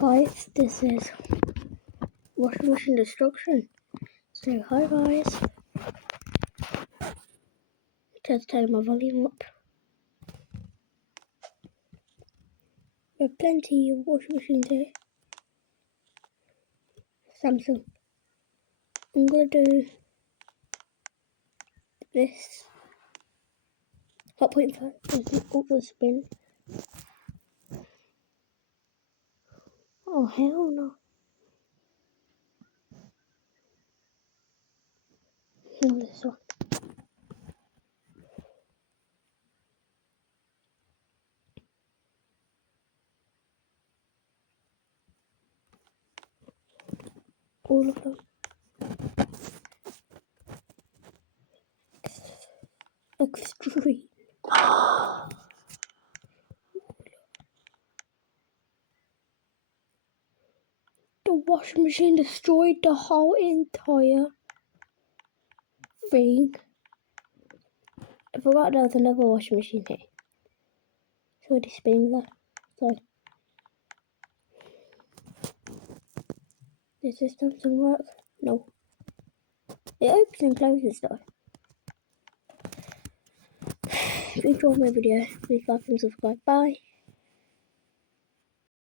Guys, this is washing machine destruction. So hi guys. Just turn my volume up. There are plenty of washing machines here. Samsung. I'm gonna do this hot point first. Ultra spin. Oh hell no. No, this one. All of them. Extreme. The washing machine destroyed the whole entire thing. I forgot there was another washing machine here. It's already spinning there. So does this Samsung work? No. It opens and closes though. If you enjoyed my video, please like and subscribe. Bye.